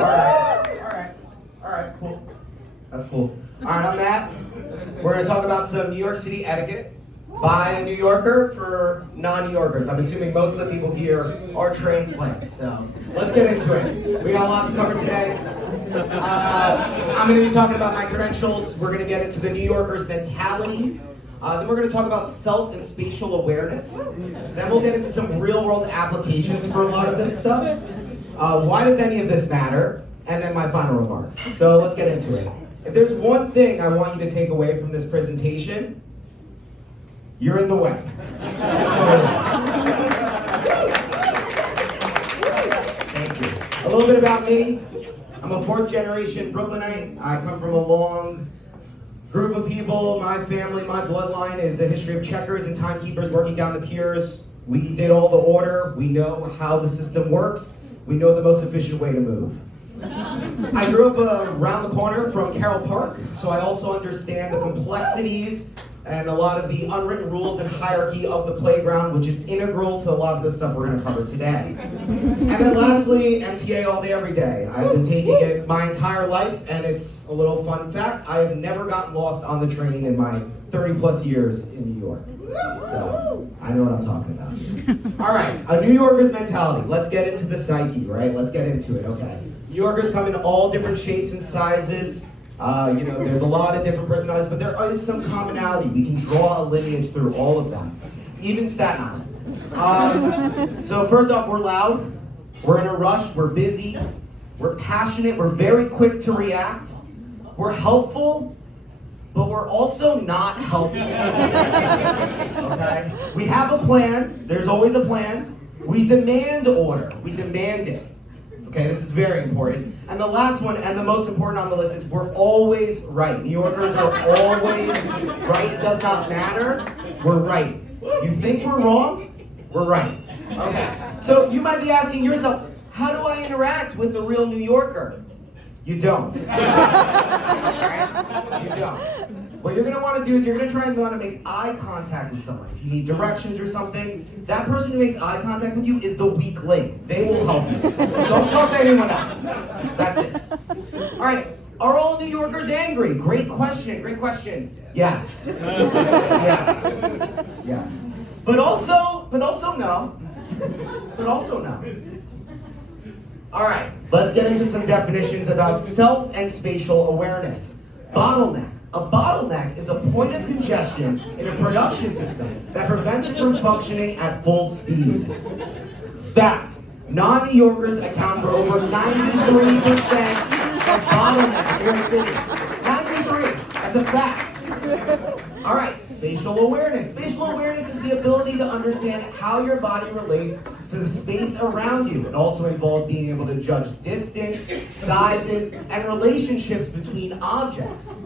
All right, cool. That's cool. All right, I'm Matt. We're gonna talk about some New York City etiquette by a New Yorker for non-New Yorkers. I'm assuming most of the people here are transplants, so let's get into it. We got a lot to cover today. I'm gonna be talking about my credentials. We're gonna get into the New Yorker's mentality. Then we're going to talk about self and spatial awareness. Then we'll get into some real-world applications for a lot of this stuff. Why does any of this matter? And then my final remarks. So let's get into it. If there's one thing I want you to take away from this presentation, you're in the way. Thank you. A little bit about me. I'm a fourth-generation Brooklynite. I come from a long group of people. My family, my bloodline is a history of checkers and timekeepers working down the piers. We did all the order. We know how the system works. We know the most efficient way to move. I grew up around the corner from Carroll Park, so I also understand the complexities and a lot of the unwritten rules and hierarchy of the playground, which is integral to a lot of the stuff we're going to cover today. And then lastly, MTA all day, every day. I've been taking it my entire life, and it's a little fun fact, I have never gotten lost on the train in my 30 plus years in New York. So, I know what I'm talking about. All right, a New Yorker's mentality. Let's get into the psyche, right? Let's get into it, okay. New Yorkers come in all different shapes and sizes. There's a lot of different personalities, but there is some commonality. We can draw a lineage through all of them, even Staten Island. So first off, we're loud, we're in a rush, we're busy, we're passionate, we're very quick to react, we're helpful, but we're also not helpful. Okay? We have a plan, there's always a plan. We demand order, we demand it. Okay, this is very important. And the last one, and the most important on the list, is we're always right. New Yorkers are always right. It does not matter. We're right. You think we're wrong? We're right. Okay. So you might be asking yourself, how do I interact with a real New Yorker? You don't. Right? You don't. What you're going to want to do is you're going to try and want to make eye contact with someone. If you need directions or something, that person who makes eye contact with you is the weak link. They will help you. Don't talk to anyone else. That's it. All right. Are all New Yorkers angry? Great question. Great question. Yes. Yes. Yes. But also no. But also no. All right. Let's get into some definitions about self and spatial awareness. Bottleneck. A bottleneck is a point of congestion in a production system that prevents it from functioning at full speed. Fact, non-New Yorkers account for over 93% of bottlenecks in New York City. 93, that's a fact. All right, spatial awareness. Spatial awareness is the ability to understand how your body relates to the space around you. It also involves being able to judge distance, sizes, and relationships between objects.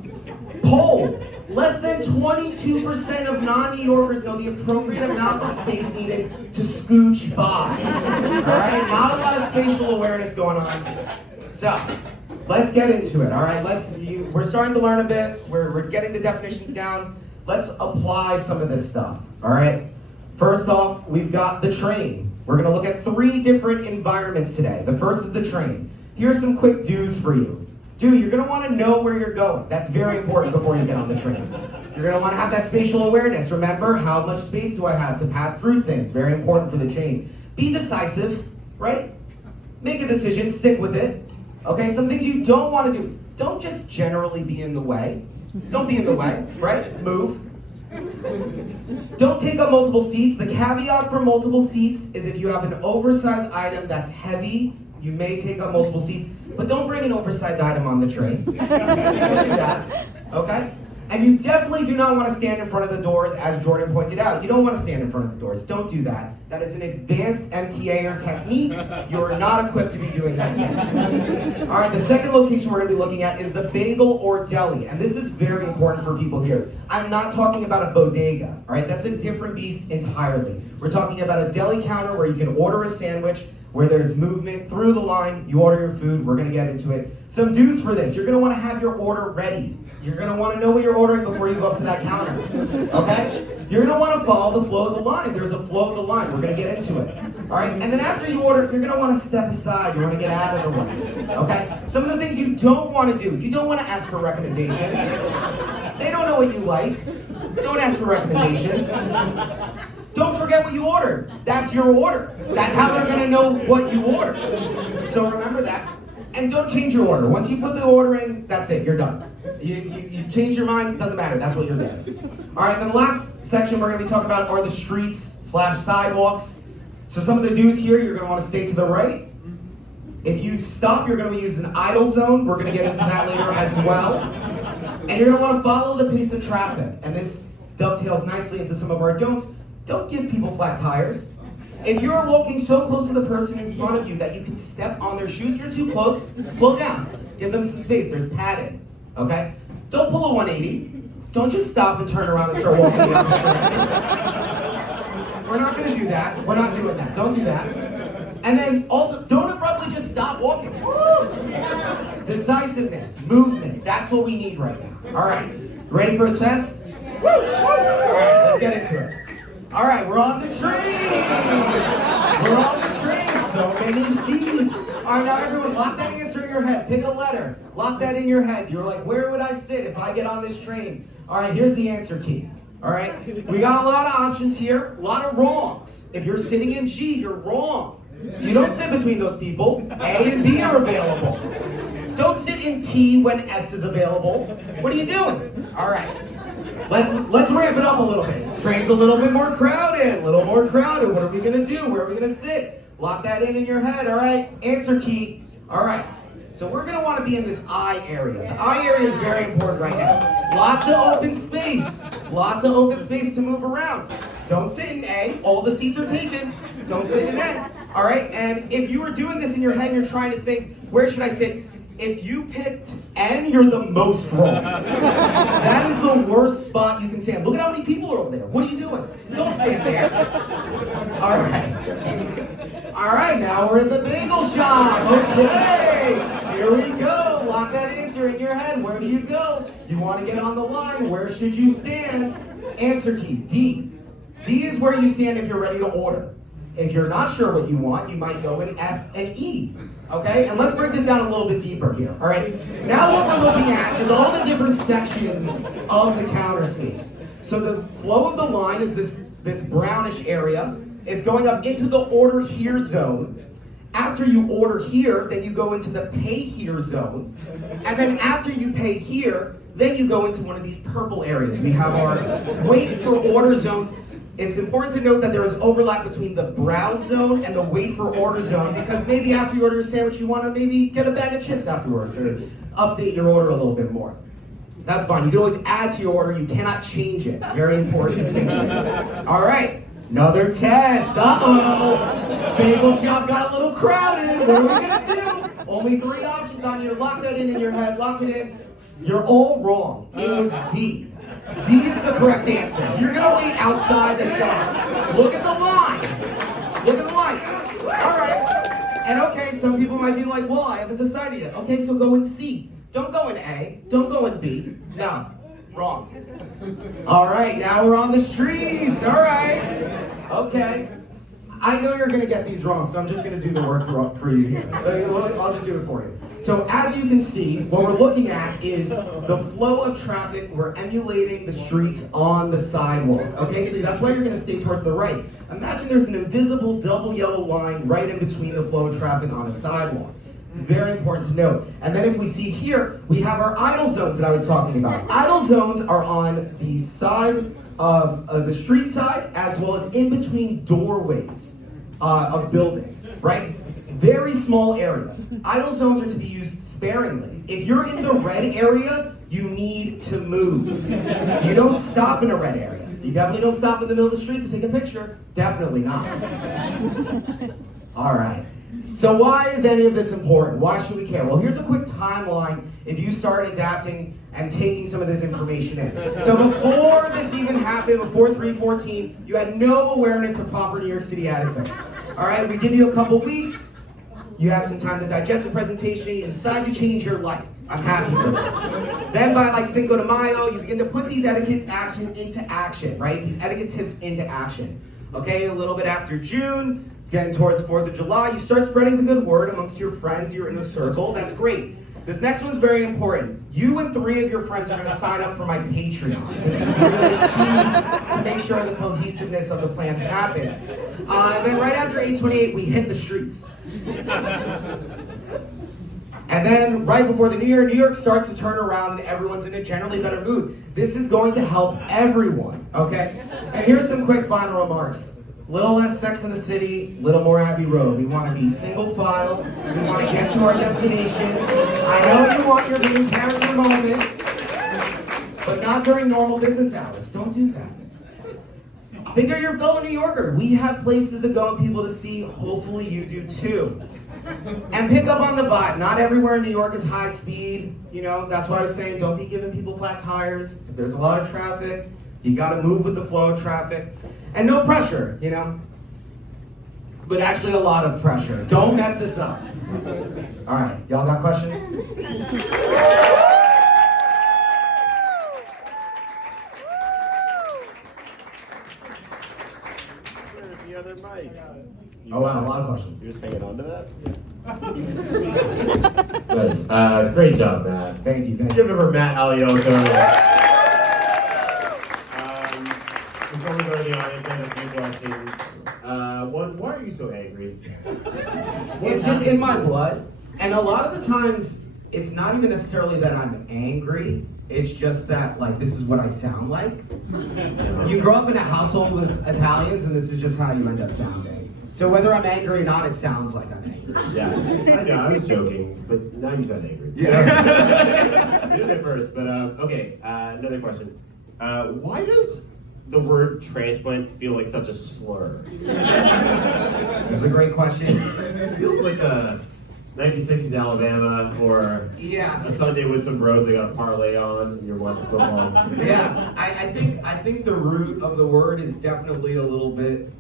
Poll, less than 22% of non-New Yorkers know the appropriate amount of space needed to scooch by. All right, not a lot of spatial awareness going on. So, let's get into it, all right? We're starting to learn a bit. We're getting the definitions down. Let's apply some of this stuff, all right? First off, we've got the train. We're gonna look at 3 different environments today. The first is the train. Here's some quick do's for you. You're gonna wanna know where you're going. That's very important before you get on the train. You're gonna wanna have that spatial awareness. Remember, how much space do I have to pass through things? Very important for the train. Be decisive, right? Make a decision, stick with it. Okay, some things you don't wanna do. Don't just generally be in the way. Don't be in the way, right? Move. Don't take up multiple seats. The caveat for multiple seats is if you have an oversized item that's heavy, you may take up multiple seats. But don't bring an oversized item on the train. Don't do that, okay? And you definitely do not want to stand in front of the doors, as Jordan pointed out. You don't want to stand in front of the doors. Don't do that. That is an advanced MTA technique. You are not equipped to be doing that yet. All right, the second location we're going to be looking at is the bagel or deli. And this is very important for people here. I'm not talking about a bodega, all right? That's a different beast entirely. We're talking about a deli counter where you can order a sandwich, where there's movement through the line, you order your food, we're gonna get into it. Some do's for this, you're gonna wanna have your order ready. You're gonna wanna know what you're ordering before you go up to that counter, okay? You're gonna wanna follow the flow of the line. There's a flow of the line, we're gonna get into it. All right, and then after you order, you're gonna want to step aside. You want to get out of the way. Okay. Some of the things you don't want to do. You don't want to ask for recommendations. They don't know what you like. Don't ask for recommendations. Don't forget what you ordered. That's your order. That's how they're gonna know what you ordered. So remember that. And don't change your order. Once you put the order in, that's it. You're done. You change your mind, it doesn't matter. That's what you're doing. All right, then the last section we're going to be talking about are the streets/sidewalks. So some of the do's here, you're going to want to stay to the right. If you stop, you're going to use an idle zone. We're going to get into that later as well. And you're going to want to follow the pace of traffic. And this dovetails nicely into some of our don'ts. Don't give people flat tires. If you're walking so close to the person in front of you that you can step on their shoes, you're too close, slow down. Give them some space. There's padding, okay? Don't pull a 180. Don't just stop and turn around and start walking the opposite direction. We're not going to do that. We're not doing that. Don't do that. And then also, don't abruptly just stop walking. Decisiveness, movement. That's what we need right now. All right. Ready for a test? All right, let's get into it. All right, we're on the train. We're on the train. So many seats. All right, now everyone, lock that answer in your head. Pick a letter. Lock that in your head. You're like, where would I sit if I get on this train? All right, here's the answer key. All right, we got a lot of options here. A lot of wrongs. If you're sitting in G, you're wrong. You don't sit between those people. A and B are available. Don't sit in T when S is available. What are you doing? All right. Let's ramp it up a little bit. Train's a little bit more crowded, a little more crowded. What are we gonna do? Where are we gonna sit? Lock that in your head, all right? Answer key. All right, so we're gonna wanna be in this I area. The I area is very important right now. Lots of open space. Lots of open space to move around. Don't sit in A, all the seats are taken. Don't sit in A, all right? And if you were doing this in your head and you're trying to think, where should I sit? If you picked N, you're the most wrong. That is the worst spot you can stand. Look at how many people are over there. What are you doing? Don't stand there. All right. All right, now we're in the bagel shop. Okay. Here we go. Lock that answer in your head. Where do you go? You want to get on the line. Where should you stand? Answer key, D. D is where you stand if you're ready to order. If you're not sure what you want, you might go in F and E. Okay, and let's break this down a little bit deeper here, all right? Now what we're looking at is all the different sections of the counter space. So the flow of the line is this brownish area. It's going up into the order here zone. After you order here, then you go into the pay here zone. And then after you pay here, then you go into one of these purple areas. We have our wait for order zones. It's important to note that there is overlap between the browse zone and the wait for order zone, because maybe after you order your sandwich, you want to maybe get a bag of chips afterwards or update your order a little bit more. That's fine. You can always add to your order. You cannot change it. Very important distinction. All right, another test. Uh-oh. Bagel shop got a little crowded. What are we going to do? Only 3 options on here. Lock that in your head. Lock it in. You're all wrong. It was D. D is the correct answer. You're gonna wait outside the shop. Look at the line. Look at the line. All right. And okay, some people might be like, well, I haven't decided yet. Okay, so go in C. Don't go in A. Don't go in B. No, wrong. All right, now we're on the streets. All right. Okay. I know you're gonna get these wrong, so I'm just gonna do the work for you here. I'll just do it for you. So as you can see, what we're looking at is the flow of traffic. We're emulating the streets on the sidewalk. Okay, so that's why you're gonna stay towards the right. Imagine there's an invisible double yellow line right in between the flow of traffic on a sidewalk. It's very important to note. And then if we see here, we have our idle zones that I was talking about. Idle zones are on the side of the street side, as well as in between doorways of buildings, right? Very small areas. Idle zones are to be used sparingly. If you're in the red area, you need to move. You don't stop in a red area. You definitely don't stop in the middle of the street to take a picture. Definitely not. All right. So why is any of this important? Why should we care? Well, here's a quick timeline if you start adapting and taking some of this information in. So before this even happened, before 314, you had no awareness of proper New York City etiquette. All right, we give you a couple weeks. You have some time to digest the presentation. You decide to change your life. I'm happy for that. Then by like Cinco de Mayo, you begin to put these etiquette action into action, right? These etiquette tips into action. Okay, a little bit after June, getting towards 4th of July, you start spreading the good word amongst your friends, you're in a circle, that's great. This next one's very important. You and 3 of your friends are gonna sign up for my Patreon. This is really key to make sure the cohesiveness of the plan happens. And then right after 8/28, we hit the streets. And then right before the New York starts to turn around and everyone's in a generally better mood. This is going to help everyone, okay? And here's some quick final remarks. Little less Sex in the City, little more Abbey Road. We want to be single file. We want to get to our destinations. I know you want your main character moment, but not during normal business hours. Don't do that. Think of your fellow New Yorker. We have places to go and people to see. Hopefully you do too. And pick up on the vibe. Not everywhere in New York is high speed. You know, that's why I was saying don't be giving people flat tires. If there's a lot of traffic, you got to move with the flow of traffic. And no pressure, you know? But actually a lot of pressure. Don't mess this up. All right, y'all got questions? Where's the other mic? Oh wow, a lot of questions. You're just hanging on to that? Nice. Great job, Matt. Thank you. Give it for Matt Alioto. Before we go to the audience, I have a few questions. One, why are you so angry? It's just in my blood. And a lot of the times, it's not even necessarily that I'm angry. It's just that, like, this is what I sound like. You grow up in a household with Italians, and this is just how you end up sounding. So whether I'm angry or not, it sounds like I'm angry. Yeah, I know, I was joking, but now you sound angry. Yeah. You did it first, but okay, another question. Why does the word transplant feel like such a slur? This is a great question. It feels like a 1960s Alabama or Yeah. a Sunday with some bros they got a parlay on and you're watching football. Yeah, I think the root of the word is definitely a little bit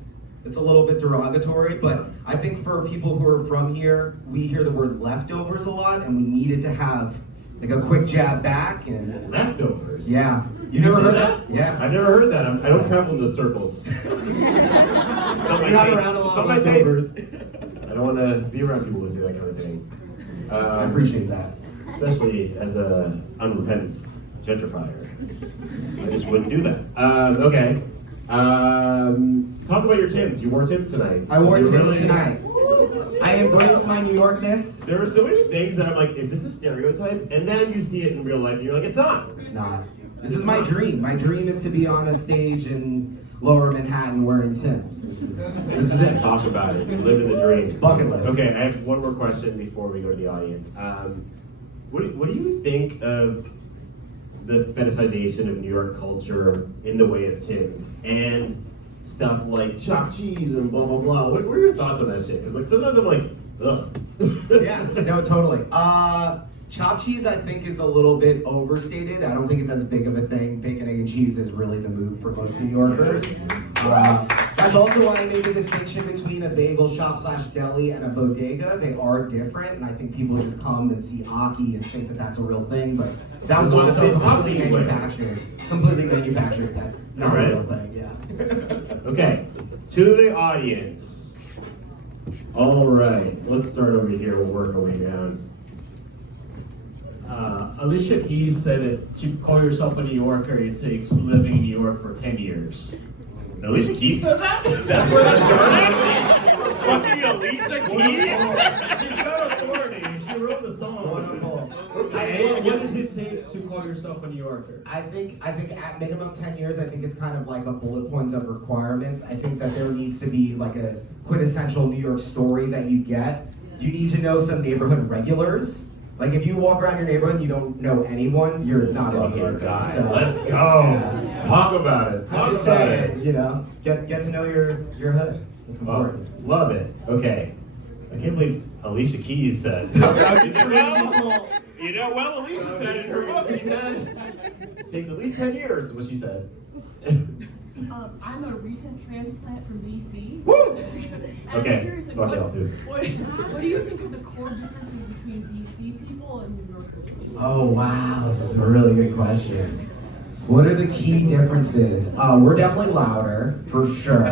derogatory, but I think for people who are from here, we hear the word leftovers a lot, and we needed to have like a quick jab back and Leftovers? Yeah. You never heard that? Yeah. I've never heard that. I don't travel in those circles. It's not my You're not taste. around a lot It's not of my leftovers. taste. I don't want to be around people who say that kind of thing. I appreciate that. Especially as a unrepentant gentrifier. I just wouldn't do that. Okay. Talk about your Timbs. You wore Timbs tonight. I wore You Timbs tonight. I embrace my New Yorkness. There are so many things that I'm like, is this a stereotype? And then you see it in real life and you're like, it's not. It's not. This is my dream. My dream is to be on a stage in Lower Manhattan wearing Timbs. This is it. Talk about it. You're living the dream. Bucket list. Okay, I have one more question before we go to the audience. What do you think of the fetishization of New York culture in the way of Timbs and stuff like chopped cheese and blah blah blah? What are your thoughts on that shit? Because like sometimes I'm like, ugh. Yeah, no, totally. Chopped cheese, I think, is a little bit overstated. I don't think it's as big of a thing. Bacon, egg, and cheese is really the move for most New Yorkers. That's also why I made the distinction between a bagel shop / deli and a bodega. They are different, and I think people just come and see Aki and think that that's a real thing, but that was also completely manufactured. Completely manufactured. That's not a real thing, yeah. Okay, to the audience. All right, let's start over here. We'll work our way down. Alicia Keys said that to call yourself a New Yorker, it takes living in New York for 10 years. Alicia Keys said that? That's where that started? Fucking Alicia Keys? She's got authority. She wrote the song. Okay. What does it take to call yourself a New Yorker? I think at minimum 10 years, I think it's kind of like a bullet point of requirements. I think that there needs to be like a quintessential New York story that you get. You need to know some neighborhood regulars. Like if you walk around your neighborhood and you don't know anyone, you're not a New Yorker. Guy. So, Let's go. Yeah. Talk about it. Talk I'm just about saying, it. you know, get to know your hood. It's important. Love it. Okay. I can't believe Alicia Keys said. Well, you know, well, Alicia said in her book, she said, it takes at least 10 years, is what she said. I'm a recent transplant from DC. Woo! I'm Okay, curious, like, fuck y'all too. what do you think are the core differences between DC people and New Yorkers? Oh wow, this is a really good question. What are the key differences? We're definitely louder, for sure.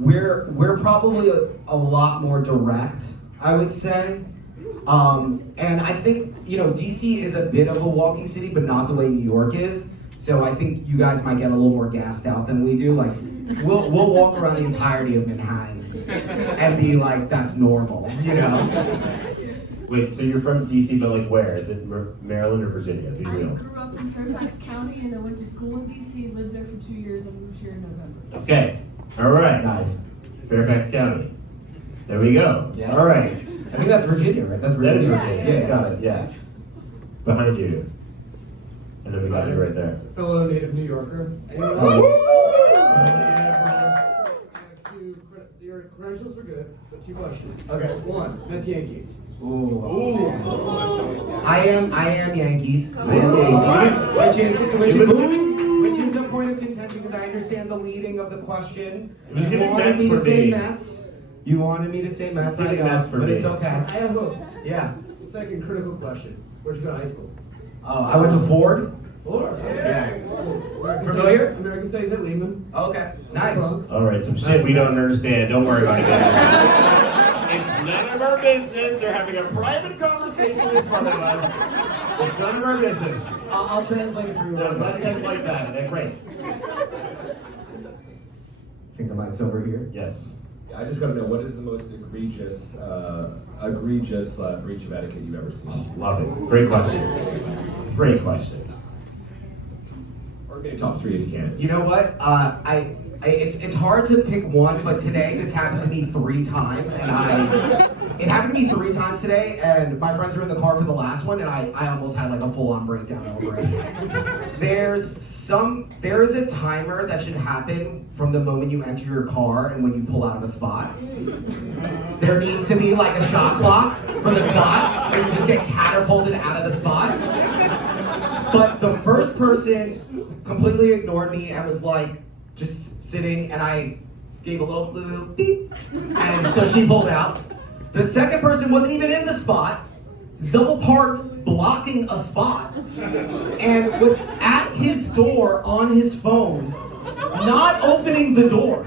we're probably a lot more direct, I would say. And I think, DC is a bit of a walking city, but not the way New York is. So I think you guys might get a little more gassed out than we do. Like, we'll walk around the entirety of Manhattan and be like, that's normal, Wait, so you're from DC, but like where? Is it Maryland or Virginia? Be I real. grew up in Fairfax County and I went to school in DC, lived there for 2 years, and moved here in November. Okay. All right. Nice. Fairfax County. There we go. Yeah. All right. I think that's Virginia, right? That's That is Virginia. Virginia. Yeah, It's got it. Yeah. Behind you. And then we got you right there. Fellow native New Yorker. Your credentials were good, but 2 questions. Okay. 1, Mets Yankees. Ooh. I am Yankees. I am Yankees. Which is a point of contention because I understand the leading of the question. It was You giving wanted Mets me to for say me. Mets. You wanted me to say Mets. It's giving I know, Mets for but me. it's okay. I have hopes. Yeah. Second critical question. Where'd you go to high school? Oh, I went to Ford. Ford. Yeah. American Familiar? Studies, American Studies at Lehman. Okay. Nice. Bronx. All right, some shit we don't understand. Don't worry about it, guys. It's none of our business. They're having a private conversation in front of us. It's none of our business. I'll translate it for you. I'm glad you guys like that. They're great. Think the mic's over here. Yes. I just gotta know, what is the most egregious breach of etiquette you've ever seen? Love it. Great question. Great question. Or maybe top 3 if you can. You know what? It's hard to pick one, but today this happened to me 3 times, and it happened to me 3 times today, and my friends were in the car for the last one, and I almost had like a full-on breakdown over it. There is a timer that should happen from the moment you enter your car and when you pull out of a spot. There needs to be like a shot clock for the spot, where you just get catapulted out of the spot. But the first person completely ignored me and was like just sitting, and I gave a little beep, and so she pulled out. The second person wasn't even in the spot, double parked, blocking a spot, and was at his door on his phone, not opening the door.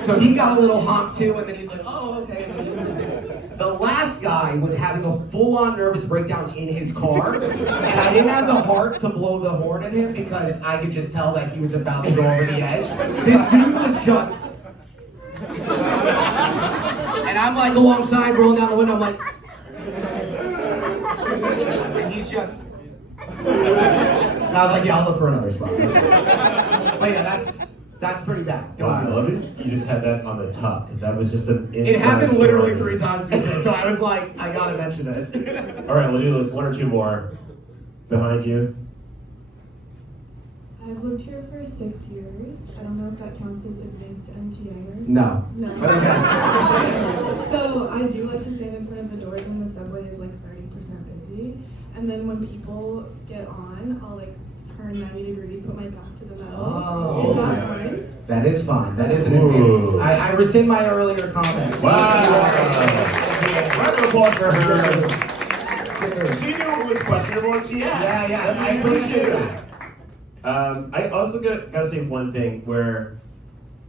So he got a little honk too, and then he's like, oh, okay. And then he moved it. The last guy was having a full-on nervous breakdown in his car, and I didn't have the heart to blow the horn at him because I could just tell that he was about to go over the edge. This dude was just... And I'm like alongside, rolling down the window, I'm like... And he's just... And I was like, yeah, I'll look for another spot. But yeah, that's pretty bad. Don't Wow, I do that. love it. You just had that on the top. That was just an It inside happened literally story. 3 times today, so I was like, I gotta mention this. All right, we'll do 1 or 2 more. Behind you. I've lived here for 6 years. I don't know if that counts as advanced MTA. No. No. But again, So I do like to stand in front of the doors when the subway is like 30% busy. And then when people get on, I'll like turn 90 degrees, put my back to the metal. Oh, Is that okay. fine? that is fine. That is an Ooh. advanced. I rescind my earlier comment. Wow. Round of applause for her. Good. She knew it was questionable and she asked. Yeah, That's what I you're supposed to appreciate do. that. I also gotta say one thing where,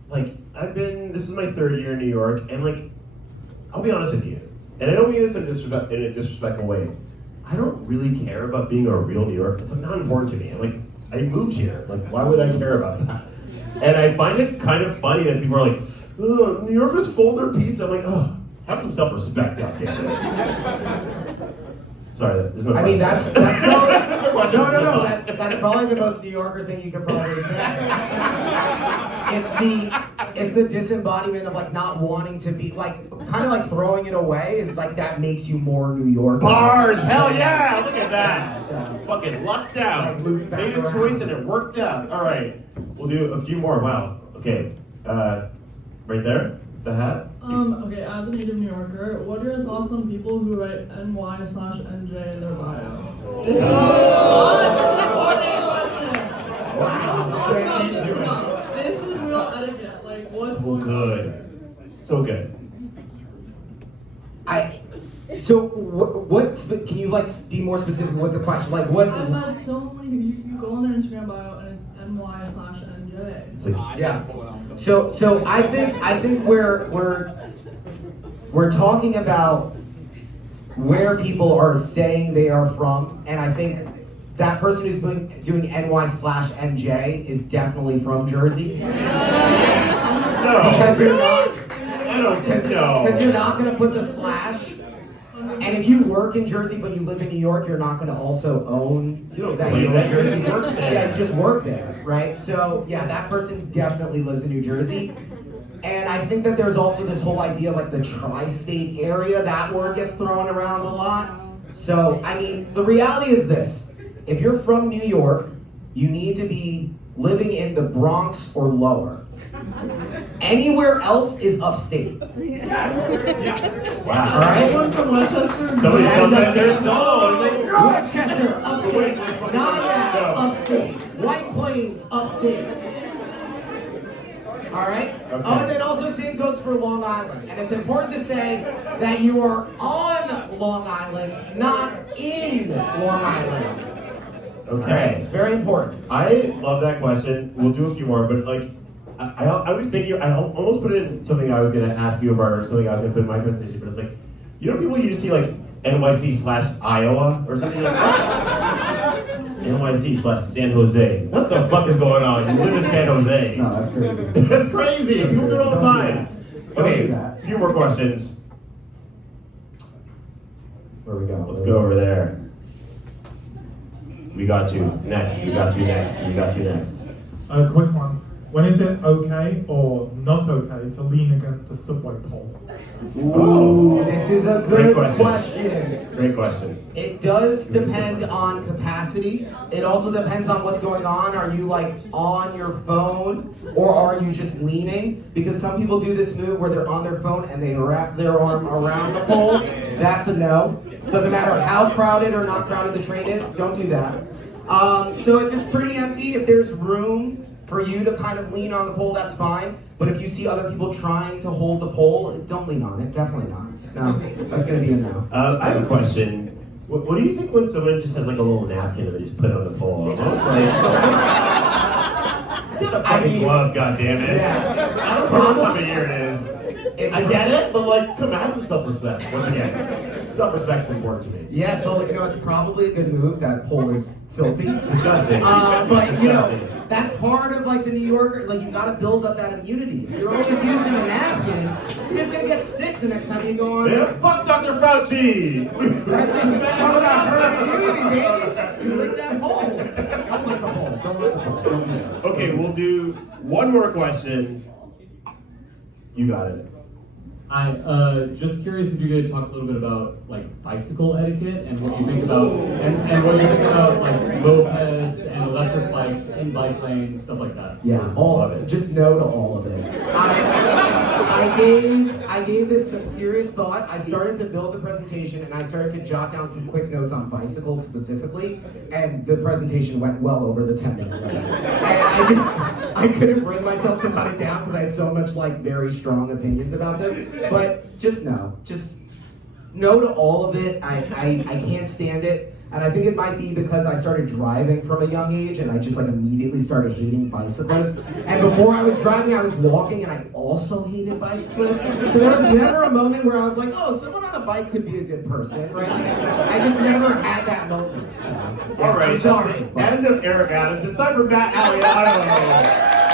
like, this is my 3rd year in New York, and like, I'll be honest with you, and I don't mean this in a disrespectful way. I don't really care about being a real New Yorker. It's not important to me. Like, I moved here. Like, why would I care about that? And I find it kind of funny that people are like, oh, New Yorkers fold their pizza. I'm like, oh, have some self-respect, goddammit. Sorry, there's no. I mean, that's probably question. no. That's probably the most New Yorker thing you could probably say. It's the disembodiment of like not wanting to be like kind of like throwing it away is like that makes you more New York. Bars, hell yeah! Look at that. So, Fucking lucked out. Like, loop back Made a around. choice and it worked out. All right, we'll do a few more. Wow. Okay, right there, the hat. Okay, as a native New Yorker, what are your thoughts on people who write NY/NJ in their bio? This is such a funny question. Wow, get into it. This is real etiquette. Like, what's So going on? good, so good. So what can you like be more specific with the question? Like what? I've had so many. You go on their Instagram bio and it's NY/NJ. It's like Yeah. So I think we're talking about where people are saying they are from, and I think that person who's doing NY/NJ is definitely from Jersey. No. Because you're not. I don't think so. Because you're not going to put the slash. And if you work in Jersey but you live in New York, you're not going to also own You don't that claim you're that in you Jersey. just work there. Yeah, you just work there, right? So yeah, that person definitely lives in New Jersey. And I think that there's also this whole idea of like the tri-state area. That word gets thrown around a lot. So I mean, the reality is this: if you're from New York, you need to be living in the Bronx or lower. Anywhere else is upstate. Wow. All right. Anyone from Westchester? Somebody Yeah, felt that exactly. their soul. It's like, Westchester, upstate. Nyack, upstate. White Plains, upstate. All right? Okay. Oh, and then also same goes for Long Island. And it's important to say that you are on Long Island, not in Long Island. Okay. Very important. I love that question. We'll do a few more, but like, I was thinking, I almost put it in something I was going to ask you about, or something I was going to put in my presentation, but it's like, you know, people you just see like NYC/Iowa or something like that? NYC/San Jose. What the fuck is going on? You live in San Jose. No, that's crazy. That's crazy. People do it all the Don't do time. that. Don't Okay, do that. a few more questions. Where we go? Let's go over there. We got you next. We got you next. We got you next. A quick one. When is it okay or not okay to lean against a subway pole? Ooh, this is a Great good question. question. Great question. It does depend on capacity. It also depends on what's going on. Are you like on your phone or are you just leaning? Because some people do this move where they're on their phone and they wrap their arm around the pole. That's a no. Doesn't matter how crowded or not crowded the train is, don't do that. So if it's pretty empty, if there's room for you to kind of lean on the pole, that's fine. But if you see other people trying to hold the pole, don't lean on it. Definitely not. No, that's going to be a no. I have a question. What do you think when someone just has like a little napkin and they just put it on the pole? I'm almost like, get a fucking glove, goddammit. Yeah. I don't care what time of year it is. I get it, but like, come on, have some self-respect. Once again, self-respect's important to me. Yeah, totally. You know, it's probably a good move. That pole is filthy. It's disgusting. But you know, Disgusting. that's part of like the New Yorker. Like you got to build up that immunity. If you're always using a napkin, you're just gonna get sick the next time you go on. Yeah, fuck Dr. Fauci! That's it. Talk about herd immunity, baby. You lick that pole. Don't lick the pole. Don't lick the pole. Don't do that. Okay, we'll do one more question. You got it. Hi, just curious if you could talk a little bit about like bicycle etiquette and what you think about and what you think about like mopeds and electric bikes in bike lanes, stuff like that. Yeah, all Love it. Just no to all of it. I gave this some serious thought. I started to build the presentation and I started to jot down some quick notes on bicycles specifically, and the presentation went well over the 10-minute limit. And I couldn't bring myself to cut it down because I had so much like very strong opinions about this. But just no to all of it. I can't stand it. And I think it might be because I started driving from a young age and I just like immediately started hating bicyclists. And before I was driving, I was walking and I also hated bicyclists. So there was never a moment where I was like, oh, someone on a bike could be a good person, right? Like, I just never had that moment. So, yeah, All right, I'm that's sorry. the end of Eric Adams. It's time for Matt Aliano.